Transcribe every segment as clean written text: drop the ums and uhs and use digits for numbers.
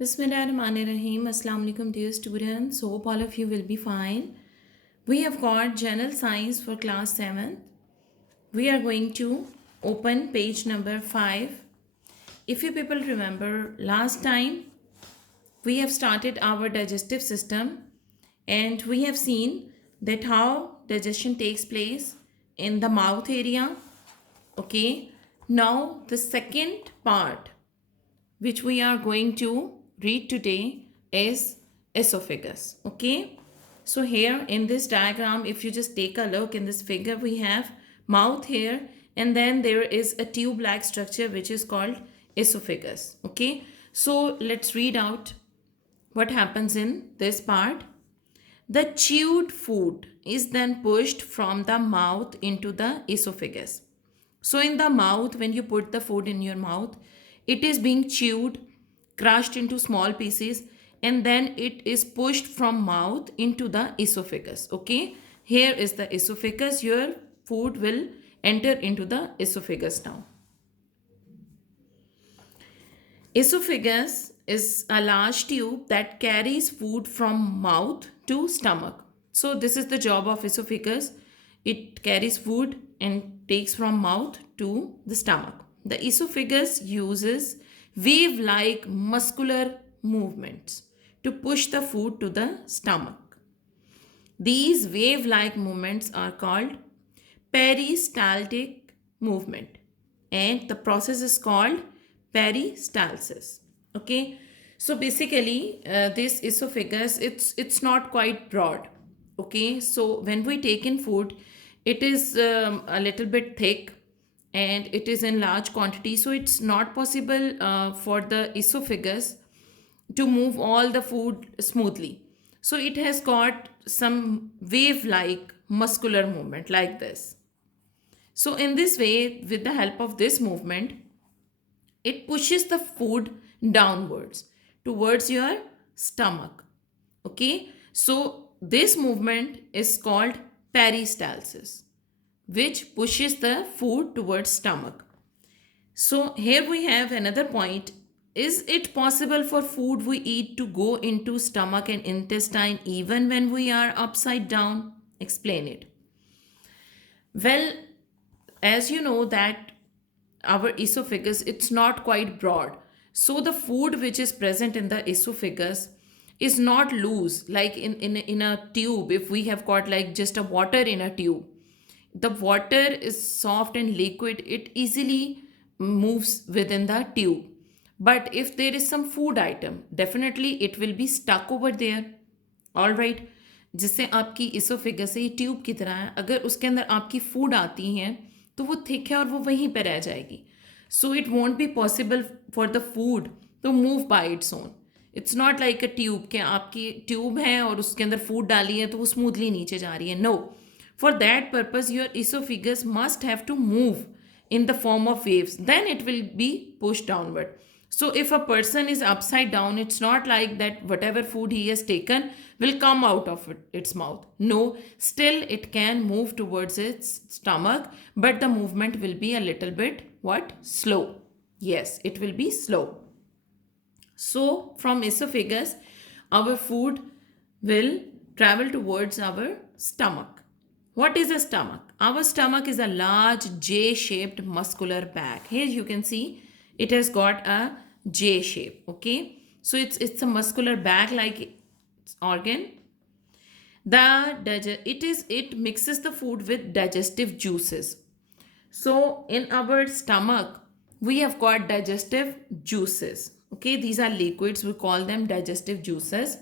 Bismillahirrahmanirrahim. Assalamu alaikum, dear students. Hope all of you will be fine. We have got General Science for class 7th. We are going to open page number 5. If you people remember, last time we have started our digestive system and we have seen that how digestion takes place in the mouth area. Okay. Now the second part which we are going to read today is esophagus. Okay, so here in this diagram, if you just take a look in this figure, we have mouth here and then there is a tube like structure which is called esophagus. Okay, so let's read out what happens in this part. The chewed food is then pushed from the mouth into the esophagus. So, in the mouth, when you put the food in your mouth, it is being chewed, crushed into small pieces, and then it is pushed from mouth into the esophagus. Okay, here is the esophagus. Your food will enter into the esophagus now. Esophagus is a large tube that carries food from mouth to stomach. So this is the job of esophagus. It carries food and takes from mouth to the stomach. The esophagus uses wave-like muscular movements to push the food to the stomach. These wave-like movements are called peristaltic movement and the process is called peristalsis. Okay, so basically this esophagus, it's not quite broad. Okay, so when we take in food, it is a little bit thick and it is in large quantity, so it's not possible for the esophagus to move all the food smoothly. So it has got some wave like muscular movement like this. So in this way, with the help of this movement, it pushes the food downwards towards your stomach. Okay, so this movement is called peristalsis, which pushes the food towards stomach. So here we have another point. Is it possible for food we eat to go into stomach and intestine even when we are upside down? Explain it. Well, as you know that our esophagus, it's not quite broad, so the food which is present in the esophagus is not loose like in a tube. If we have got like just a water in a tube, the water is soft and liquid, it easily moves within the tube. But if there is some food item, definitely it will be stuck over there. All right, जिससे आपकी oesophagus है, ये tube की तरह है, अगर उसके अंदर आपकी फूड आती हैं तो वो थिक है और वो वहीं पर रह जाएगी. So it won't be possible for the food to move by its own. It's not like a tube कि आपकी ट्यूब है और उसके अंदर फूड डाली है तो वो स्मूथली नीचे जा रही है. No, for that purpose your oesophagus must have to move in the form of waves, then it will be pushed downward. So if a person is upside down, it's not like that whatever food he has taken will come out of its mouth. No, still it can move towards its stomach, but the movement will be a little bit what? Slow. Yes, it will be slow. So from esophagus, our food will travel towards our stomach. What is a stomach? Our stomach is a large J-shaped muscular bag. Here you can see it has got a J shape. Okay, so it's a muscular bag like organ. It mixes the food with digestive juices. So in our stomach we have got digestive juices. Okay, these are liquids, we call them digestive juices.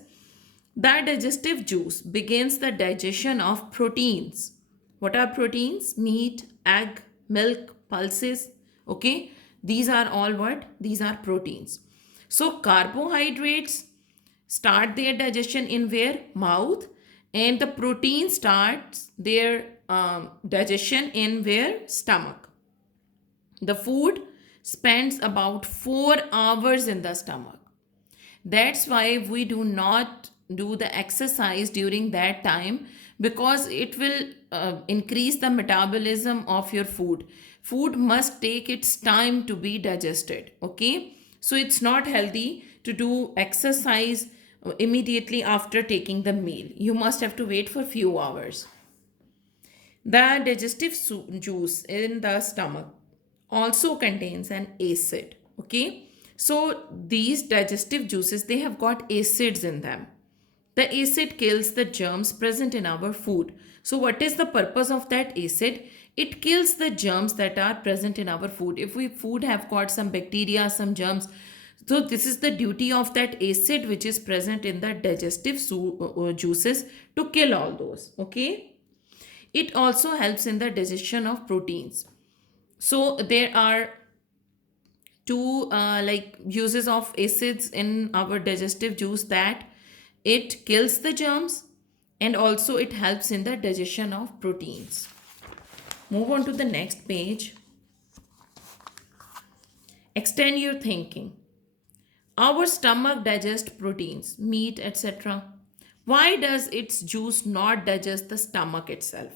The digestive juice begins the digestion of proteins. What are proteins? Meat, egg, milk, pulses. Okay, these are all what? These are proteins. So carbohydrates start their digestion in where? Mouth. And the protein starts their digestion in where? Stomach. The food spends about 4 hours in the stomach. That's why we do not do the exercise during that time, because it will increase the metabolism of your food. Food must take its time to be digested. Okay, so it's not healthy to do exercise immediately after taking the meal. You must have to wait for few hours. The digestive juice in the stomach also contains an acid. Okay, so these digestive juices, they have got acids in them. The acid kills the germs present in our food. So what is the purpose of that acid? It kills the germs that are present in our food. If we food have got some bacteria, some germs, so this is the duty of that acid which is present in the digestive juices to kill all those. Okay, it also helps in the digestion of proteins. So there are two like uses of acids in our digestive juice, that it kills the germs and also it helps in the digestion of proteins. Move on to the next page. Extend your thinking. Our stomach digests proteins, meat, etc. Why does its juice not digest the stomach itself?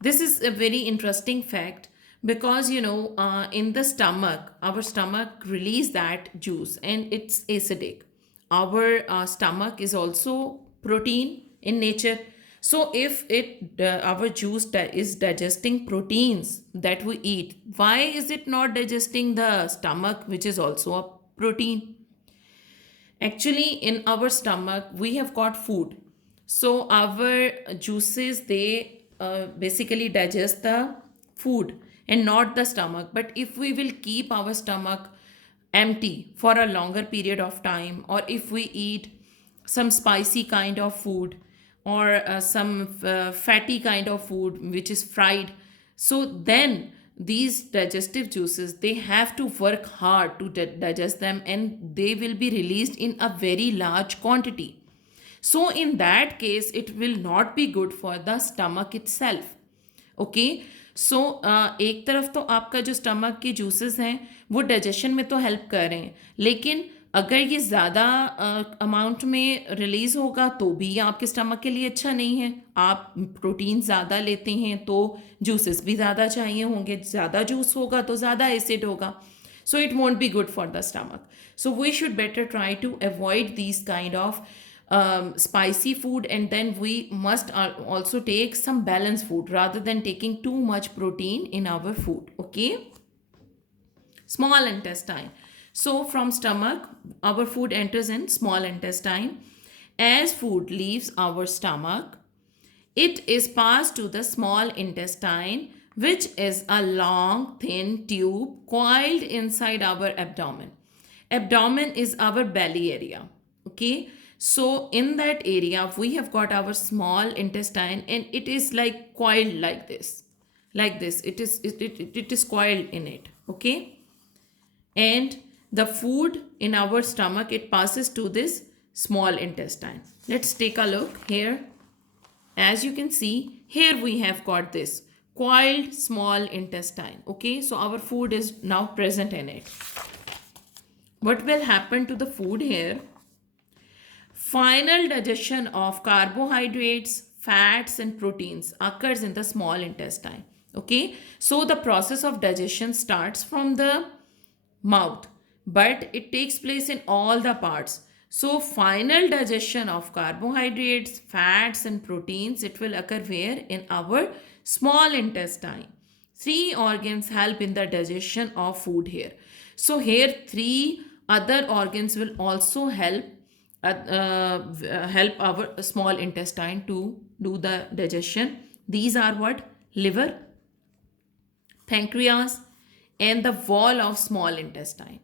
This is a very interesting fact because in the stomach, our stomach release that juice and it's acidic. Our stomach is also protein in nature. So if our juice is digesting proteins that we eat, why is it not digesting the stomach, which is also a protein? Actually, in our stomach, we have got food. So our juices, they basically digest the food and not the stomach. But if we will keep our stomach empty for a longer period of time, or if we eat some spicy kind of food, or some fatty kind of food which is fried, so then these digestive juices, they have to work hard to digest them, and they will be released in a very large quantity. So in that case, it will not be good for the stomach itself. Okay, so एक तरफ तो आपका जो stomach के juices हैं वो digestion में तो हेल्प कर रहे हैं, लेकिन अगर ये ज़्यादा अमाउंट में रिलीज़ होगा तो भी ये आपके स्टमक के लिए अच्छा नहीं है. आप प्रोटीन ज़्यादा लेते हैं तो जूसेस भी ज़्यादा चाहिए होंगे, ज़्यादा जूस होगा तो ज़्यादा एसिड होगा. So it won't be good for the stomach. So we should better try to avoid these kind of spicy food, and then we must also take some balanced food rather than taking too much protein in our food. Okay, small intestine. So from stomach, our food enters in small intestine. As food leaves our stomach, it is passed to the small intestine, which is a long, thin tube coiled inside our abdomen. Abdomen is our belly area. Okay. So in that area, we have got our small intestine, and it is like coiled like this. Like this. It is coiled in it. Okay. And the food in our stomach, it passes to this small intestine. Let's take a look here. As you can see, here we have got this coiled small intestine. Okay, so our food is now present in it. What will happen to the food here? Final digestion of carbohydrates, fats, and proteins occurs in the small intestine. Okay, so the process of digestion starts from the mouth, but it takes place in all the parts. So final digestion of carbohydrates, fats, and proteins, it will occur where? In our small intestine. Three organs help in the digestion of food here. So here three other organs will also help our small intestine to do the digestion. These are what? Liver, pancreas, and the wall of small intestine.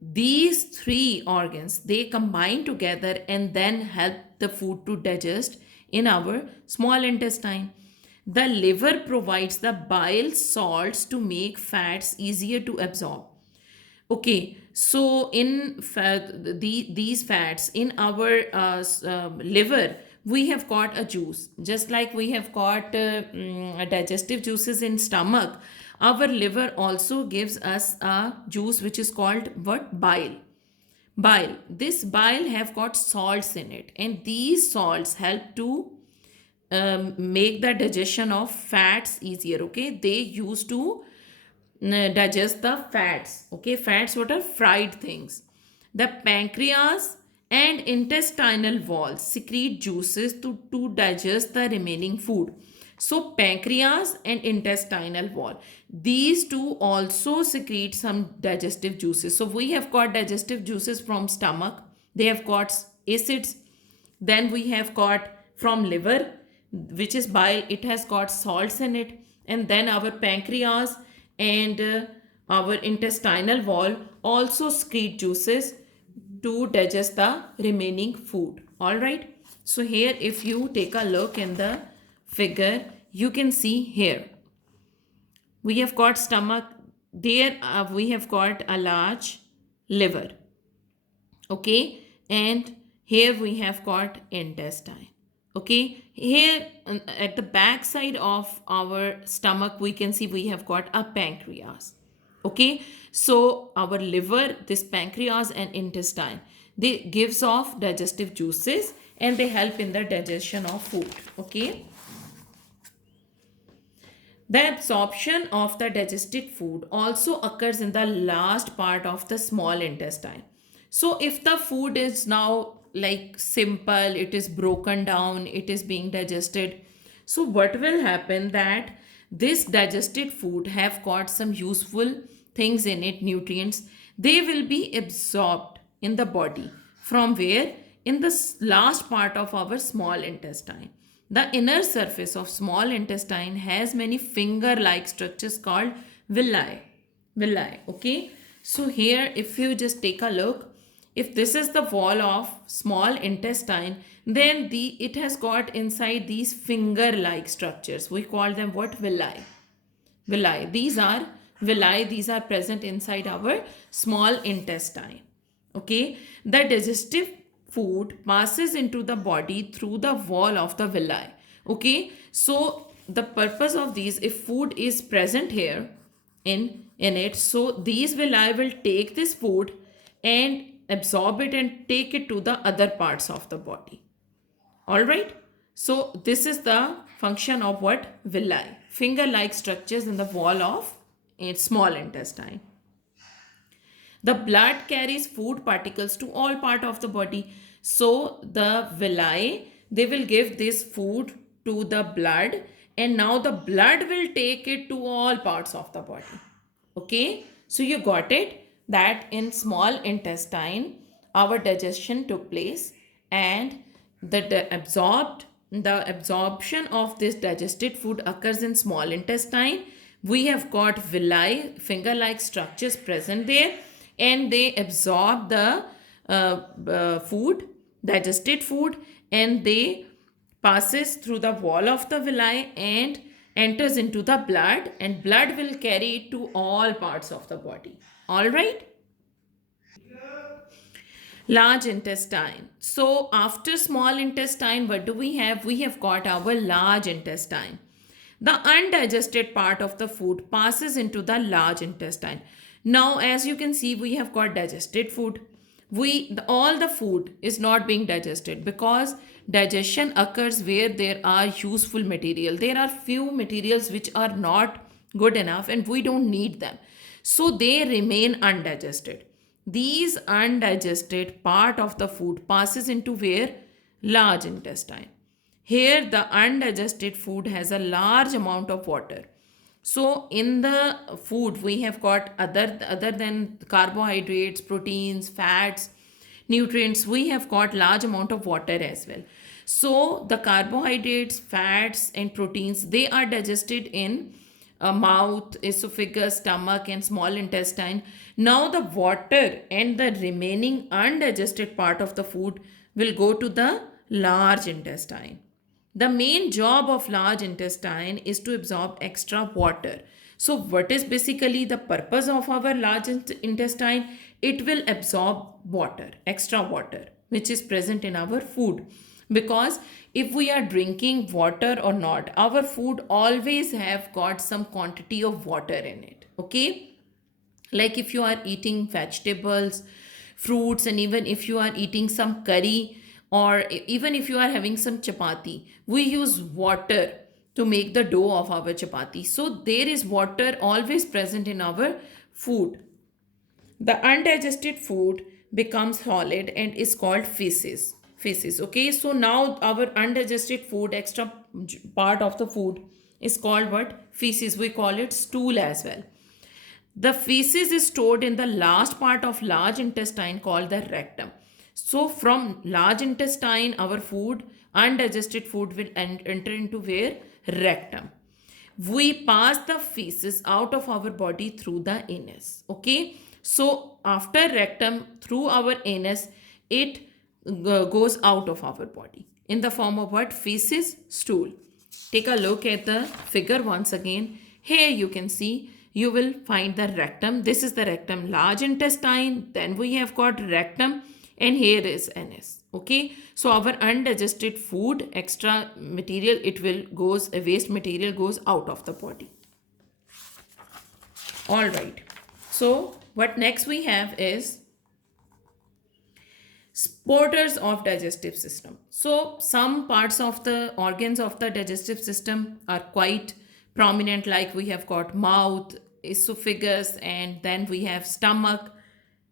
These three organs, they combine together and then help the food to digest in our small intestine. The liver provides the bile salts to make fats easier to absorb. Okay, so in these fats in our liver, we have got a juice. Just like we have got digestive juices in stomach, our liver also gives us a juice which is called what? Bile. Bile. This bile have got salts in it, and these salts help to make the digestion of fats easier. Okay, they used to digest the fats. Okay, fats, what are fried things. The pancreas and intestinal walls secrete juices to digest the remaining food. So, pancreas and intestinal wall, these two also secrete some digestive juices. So, we have got digestive juices from stomach, they have got acids, then we have got from liver, which is bile, it has got salts in it, and then our pancreas and our intestinal wall also secrete juices to digest the remaining food. All right. So here, if you take a look in the figure, you can see here we have got stomach. There we have got a large liver. Okay, and here we have got intestine. Okay, here at the back side of our stomach we can see we have got a pancreas. Okay, so our liver, this pancreas and intestine, they gives off digestive juices and they help in the digestion of food. Okay, the absorption of the digested food also occurs in the last part of the small intestine. So, if the food is now like simple, it is broken down, it is being digested. So, what will happen that this digested food have got some useful things in it, nutrients, they will be absorbed in the body. From where? In the last part of our small intestine. The inner surface of small intestine has many finger-like structures called villi. Villi, okay? So here, if you just take a look, if this is the wall of small intestine, then it has got inside these finger-like structures. We call them what? Villi. Villi. These are villi. These are present inside our small intestine. Okay. The digestive food passes into the body through the wall of the villi. Okay. So the purpose of these, if food is present here in it, so these villi will take this food and absorb it and take it to the other parts of the body. All right. So this is the function of what? Villi. Finger-like structures in the wall of a small intestine. The blood carries food particles to all part of the body. So the villi, they will give this food to the blood and now the blood will take it to all parts of the body. Okay. So you got it that in small intestine, our digestion took place and the absorption of this digested food occurs in small intestine. We have got villi, finger-like structures present there, and they absorb the food, digested food, and they passes through the wall of the villi and enters into the blood, and blood will carry it to all parts of the body. All right. Large intestine. So after small intestine, what do we have? We have got our large intestine. The undigested part of the food passes into the large intestine. Now, as you can see, we have got digested food. All the food is not being digested because digestion occurs where there are useful material. There are few materials which are not good enough and we don't need them. So they remain undigested. These undigested part of the food passes into where? Large intestine. Here the undigested food has a large amount of water. So in the food we have got other than carbohydrates, proteins, fats, nutrients, we have got large amount of water as well. So the carbohydrates, fats and proteins, they are digested in mouth, esophagus, stomach and small intestine. Now the water and the remaining undigested part of the food will go to the large intestine. The main job of large intestine is to absorb extra water. So what is basically the purpose of our large intestine? It will absorb water, extra water, which is present in our food. Because if we are drinking water or not, our food always have got some quantity of water in it. Okay. Like if you are eating vegetables, fruits, and even if you are eating some curry, or even if you are having some chapati, we use water to make the dough of our chapati. So there is water always present in our food. The undigested food becomes solid and is called feces. Okay, so now our undigested food, extra part of the food, is called what? Feces. We call it stool as well. The feces is stored in the last part of large intestine called the rectum. So from large intestine, our food, undigested food, will enter into where? Rectum. We pass the feces out of our body through the anus. Okay. So after rectum, through our anus, it goes out of our body in the form of what? Feces, stool. Take a look at the figure once again. Here you can see, you will find the rectum. This is the rectum, large intestine. Then we have got rectum, and here is anus. Okay, so our undigested food, extra material, it will goes, waste material goes out of the body. All right. So what next we have is supporters of digestive system. So some parts of the organs of the digestive system are quite prominent, like we have got mouth, esophagus, and then we have stomach,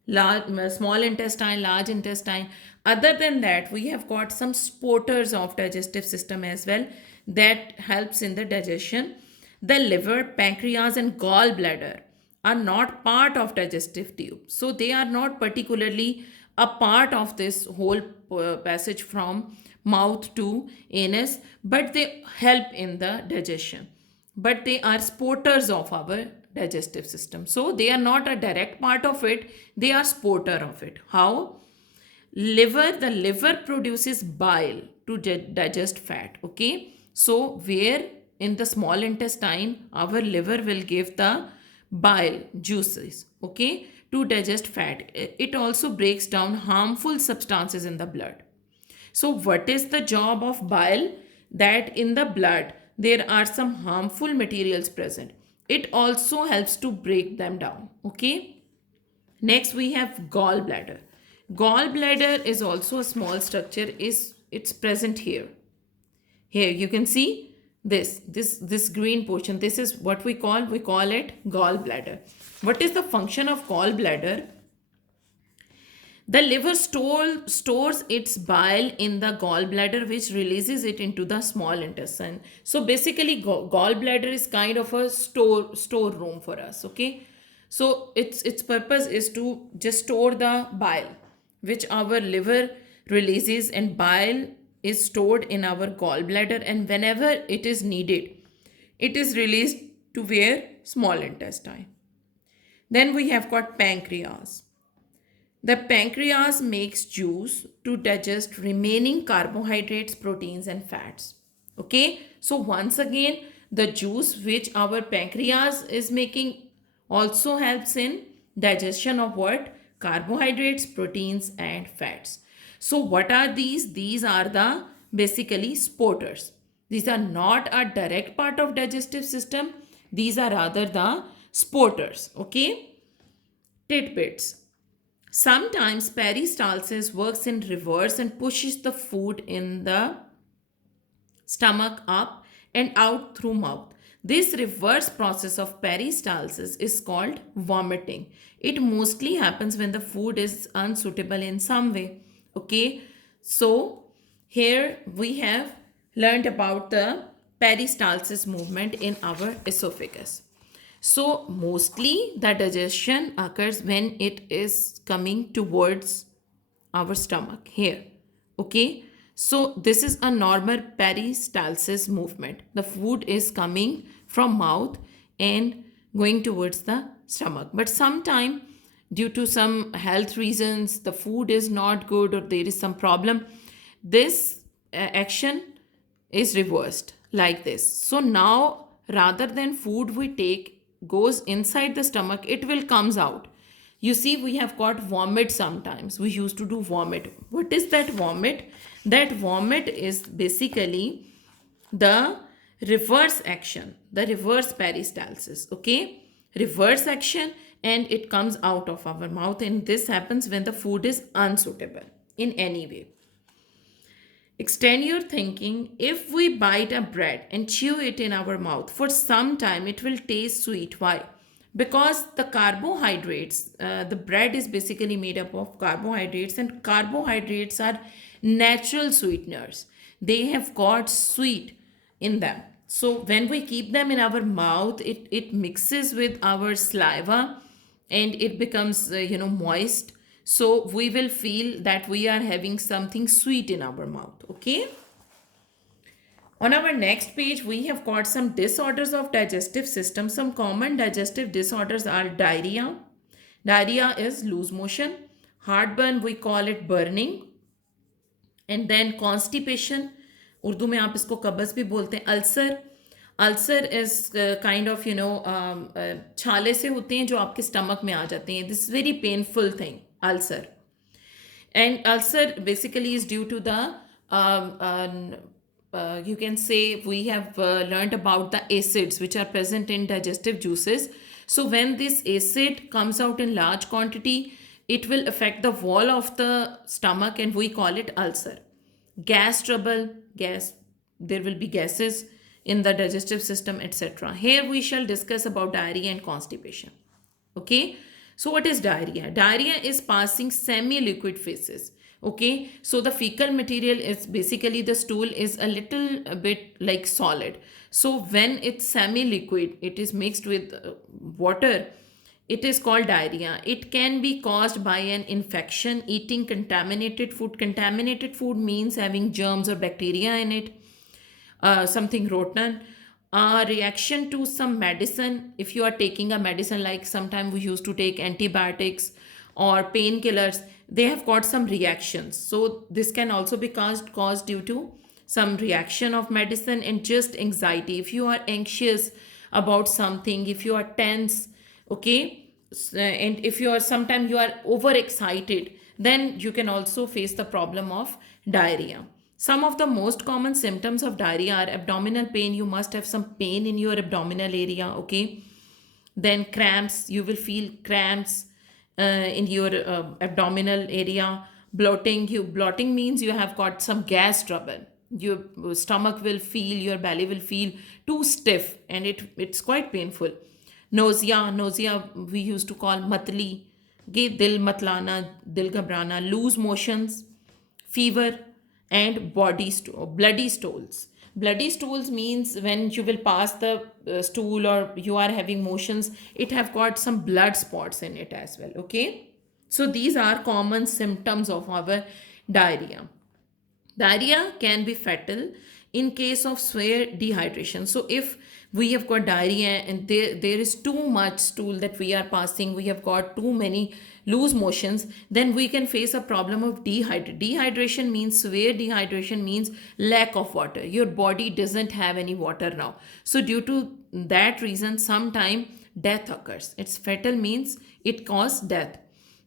small intestine, large intestine. Other than that, we have got some supporters of digestive system as well that helps in the digestion. The liver, pancreas, and gallbladder are not part of digestive tube, so they are not particularly a part of this whole passage from mouth to anus, but they help in the digestion. But they are supporters of our digestive system, so they are not a direct part of it, they are supporter of it. How? Liver, the liver produces bile to digest fat. Okay, so where in the small intestine our liver will give the bile juices, okay, to digest fat. It also breaks down harmful substances in the blood. So what is the job of bile? That in the blood there are some harmful materials present, it also helps to break them down. Okay, next we have gallbladder. Gallbladder is also a small structure, is it's present here. Here you can see this green portion, this is what we call it gallbladder. What is the function of gallbladder? The liver stores its bile in the gallbladder, which releases it into the small intestine. So basically, gallbladder is kind of a store room for us. Okay, so its purpose is to just store the bile, which our liver releases, and bile is stored in our gallbladder, and whenever it is needed, it is released to where? Small intestine. Then we have got pancreas. The pancreas makes juice to digest remaining carbohydrates, proteins, and fats. Okay, so once again, the juice which our pancreas is making also helps in digestion of what? Carbohydrates, proteins, and fats. So what are these? These are the basically supporters. These are not a direct part of digestive system. These are rather the supporters. Okay, tidbits. Sometimes peristalsis works in reverse and pushes the food in the stomach up and out through mouth. This reverse process of peristalsis is called vomiting. It mostly happens when the food is unsuitable in some way. Okay, so here we have learned about the peristalsis movement in our esophagus. So mostly the digestion occurs when it is coming towards our stomach here. Okay, so this is a normal peristalsis movement. The food is coming from mouth and going towards the stomach, but sometime due to some health reasons the food is not good or there is some problem, this action is reversed like this. So now rather than food we take goes inside the stomach, it will comes out. You see, we have got vomit sometimes. We used to do vomit. What is that vomit? That vomit is basically the reverse action, the reverse peristalsis. Okay, reverse action, and it comes out of our mouth, and this happens when the food is unsuitable in any way. Extend your thinking. If we bite a bread and chew it in our mouth for some time, it will taste sweet. Why? because the carbohydrates, the bread is basically made up of carbohydrates, and carbohydrates are natural sweeteners. They have got sweet in them. So when we keep them in our mouth, it mixes with our saliva and it becomes moist. So we will feel that we are having something sweet in our mouth. Okay. On our next page, we have got some disorders of digestive system. Some common digestive disorders are diarrhea. Diarrhea is loose motion. Heartburn, we call it burning. And then constipation, Urdu में आप इसको कब्ज़ भी बोलते हैं. Ulcer, ulcer is kind of छाले से होते हैं जो आपके स्टमक में आ जाते हैं. This very painful thing, ulcer. And ulcer basically is due to the you can say we have learned about the acids which are present in digestive juices. So when this acid comes out in large quantity, it will affect the wall of the stomach and we call it ulcer. Gas trouble, gas, there will be gases in the digestive system, etc. Here we shall discuss about diarrhea and constipation. Okay. So what is diarrhea? Diarrhea is passing semi-liquid phases. Okay. So the fecal material is basically, the stool is a little bit like solid. So when it's semi-liquid, it is mixed with water. It is called diarrhea. It can be caused by an infection, eating contaminated food. Contaminated food means having germs or bacteria in it, something rotten. Reaction to some medicine. If you are taking a medicine, like sometimes we used to take antibiotics or painkillers, they have got some reactions. So this can also be caused due to some reaction of medicine. And just anxiety. If you are anxious about something, if you are tense, okay, and if you are, sometimes you are overexcited, then you can also face the problem of diarrhea. Some of the most common symptoms of diarrhea are abdominal pain. You must have some pain in your abdominal area. Okay. Then cramps. You will feel cramps in your abdominal area. Bloating. Bloating means you have got some gas trouble. Your stomach will feel, your belly will feel too stiff, and it's quite painful. Nausea we used to call matli. Okay. Dil matlana, dil ghabrana, loose motions, fever, and bloody stools. Bloody stools means when you will pass the stool or you are having motions, it have got some blood spots in it as well. Okay. So these are common symptoms of our diarrhea. Diarrhea can be fatal in case of severe dehydration. So if we have got diarrhea and there is too much stool that we are passing, we have got too many loose motions, then we can face a problem of dehydration. Means severe dehydration means lack of water. Your body doesn't have any water now. So due to that reason, sometime death occurs. It's fatal means it causes death.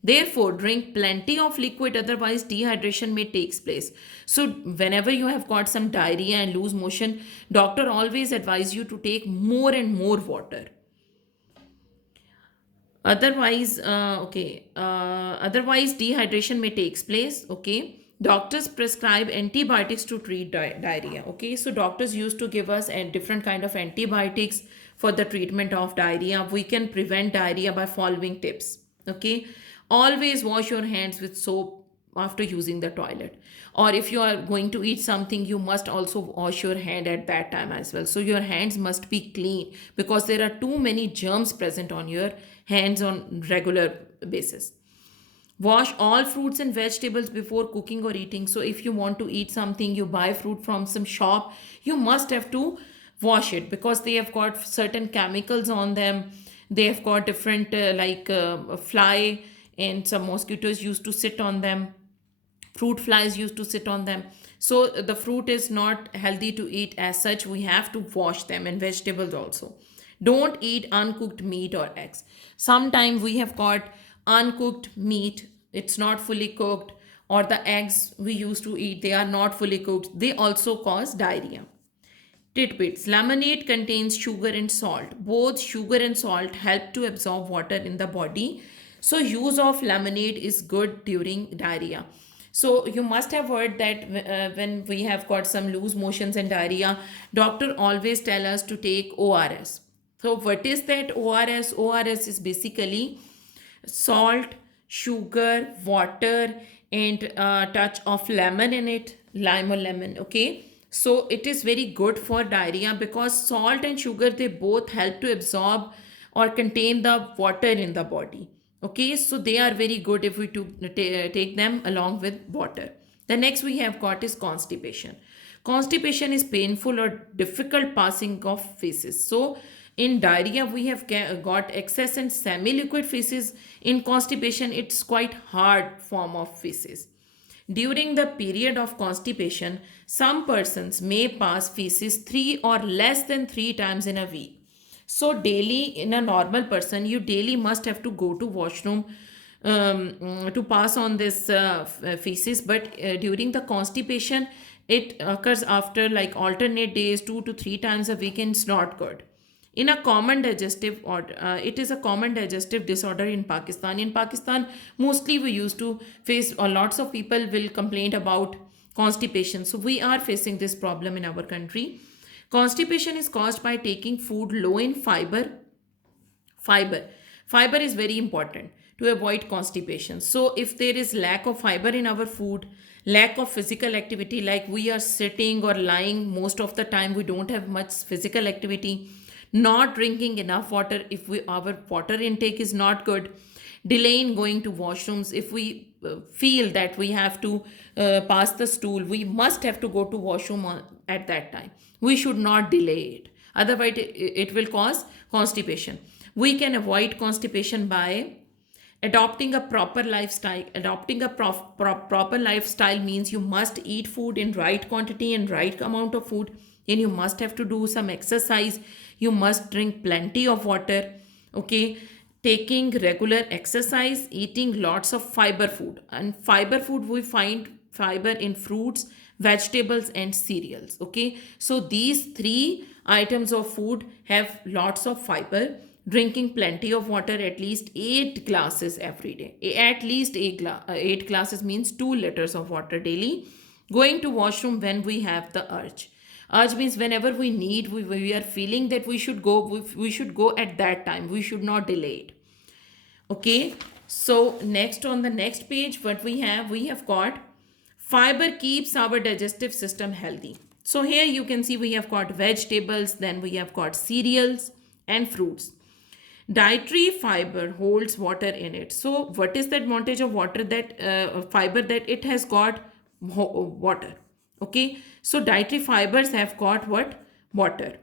Therefore, drink plenty of liquid, otherwise dehydration may take place. So whenever you have got some diarrhea and loose motion, doctor always advise you to take more and more water. Otherwise, otherwise dehydration may take place. Okay. Doctors prescribe antibiotics to treat diarrhea. Okay. So doctors used to give us a different kind of antibiotics for the treatment of diarrhea. We can prevent diarrhea by following tips. Okay. Always wash your hands with soap after using the toilet. Or if you are going to eat something, you must also wash your hand at that time as well. So your hands must be clean because there are too many germs present on your hands on regular basis. Wash all fruits and vegetables before cooking or eating. So if you want to eat something, you buy fruit from some shop, you must have to wash it because they have got certain chemicals on them. They have got different fly, and some mosquitoes used to sit on them. Fruit flies used to sit on them. So the fruit is not healthy to eat as such. We have to wash them, and vegetables also. Don't eat uncooked meat or eggs. Sometimes we have got uncooked meat, it's not fully cooked, or the eggs we used to eat, they are not fully cooked. They also cause diarrhea. Tidbits. Lemonade contains sugar and salt. Both sugar and salt help to absorb water in the body. So use of lemonade is good during diarrhea. So you must have heard that when we have got some loose motions and diarrhea, doctor always tell us to take ORS. So what is that ORS? ORS is basically salt, sugar, water, and a touch of lemon in it, lime or lemon. Okay, so it is very good for diarrhea because salt and sugar, they both help to absorb or contain the water in the body. Okay, so they are very good if we take them along with water. The next we have got is constipation. Constipation is painful or difficult passing of feces. So in diarrhea, we have got excess and semi-liquid feces. In constipation, it's quite hard form of feces. During the period of constipation, some persons may pass feces three or less than three times in a week. So daily, in a normal person, you daily must have to go to washroom to pass on this feces. But during the constipation, it occurs after like alternate days, 2 to 3 times a week, and it's not good. In a common digestive order, it is a common digestive disorder in Pakistan. In Pakistan, mostly we used to face, or lots of people will complain about constipation. So we are facing this problem in our country. Constipation is caused by taking food low in fiber. Fiber is very important to avoid constipation. So if there is lack of fiber in our food, lack of physical activity, like we are sitting or lying most of the time, we don't have much physical activity, not drinking enough water, if we our water intake is not good, delay in going to washrooms, if we feel that we have to pass the stool, we must have to go to washroom at that time. We should not delay it, otherwise it will cause constipation. We can avoid constipation by adopting a proper lifestyle. Adopting a proper lifestyle means you must eat food in right quantity and right amount of food, and you must have to do some exercise. You must drink plenty of water. Okay, taking regular exercise, eating lots of fiber food. And fiber food, we find fiber in fruits, vegetables, and cereals. Okay, so these three items of food have lots of fiber. Drinking plenty of water, at least 8 glasses every day. At least 8 glasses means 2 liters of water daily. Going to washroom when we have the urge. Urge means whenever we need, we are feeling that we should go, we should go at that time. We should not delay it. Okay, so next, on the next page, what we have got fiber keeps our digestive system healthy. So here you can see we have got vegetables, then we have got cereals and fruits. Dietary fiber holds water in it. So what is the advantage of water, that fiber, that it has got water. Okay, so dietary fibers have got what? Water.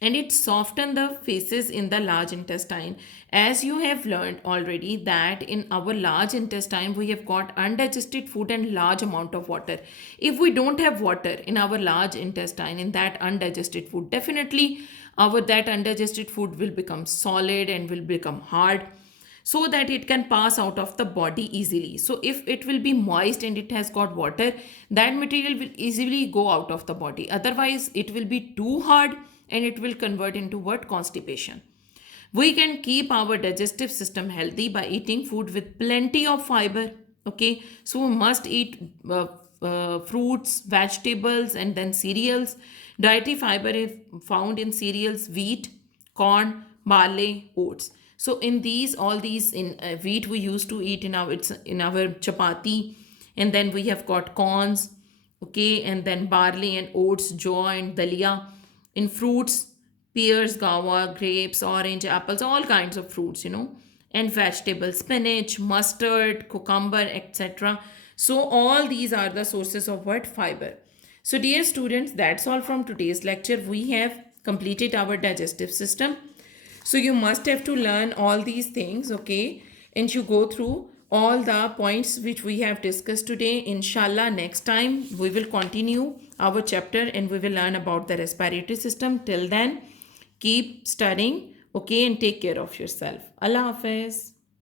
And it soften the faces in the large intestine. As you have learned already that in our large intestine we have got undigested food and large amount of water. If we don't have water in our large intestine, in that undigested food, definitely our that undigested food will become solid and will become hard, so that it can pass out of the body easily. So if it will be moist and it has got water, that material will easily go out of the body. Otherwise it will be too hard and it will convert into what? Constipation. We can keep our digestive system healthy by eating food with plenty of fiber. Okay, so we must eat fruits, vegetables, and then cereals. Dietary fiber is found in cereals, wheat, corn, barley, oats. So in these, all these, in wheat we used to eat in our chapati, and then we have got corns, okay, and then barley and oats, jaw and dalia. In fruits, pears, guava, grapes, orange, apples, all kinds of fruits, and vegetables, spinach, mustard, cucumber, etc. So all these are the sources of what? Fiber. So dear students, that's all from today's lecture. We have completed our digestive system. So you must have to learn all these things, okay? And you go through all the points which we have discussed today. Inshallah, next time we will continue our chapter and we will learn about the respiratory system. Till then, keep studying, okay? And take care of yourself. Allah Hafiz.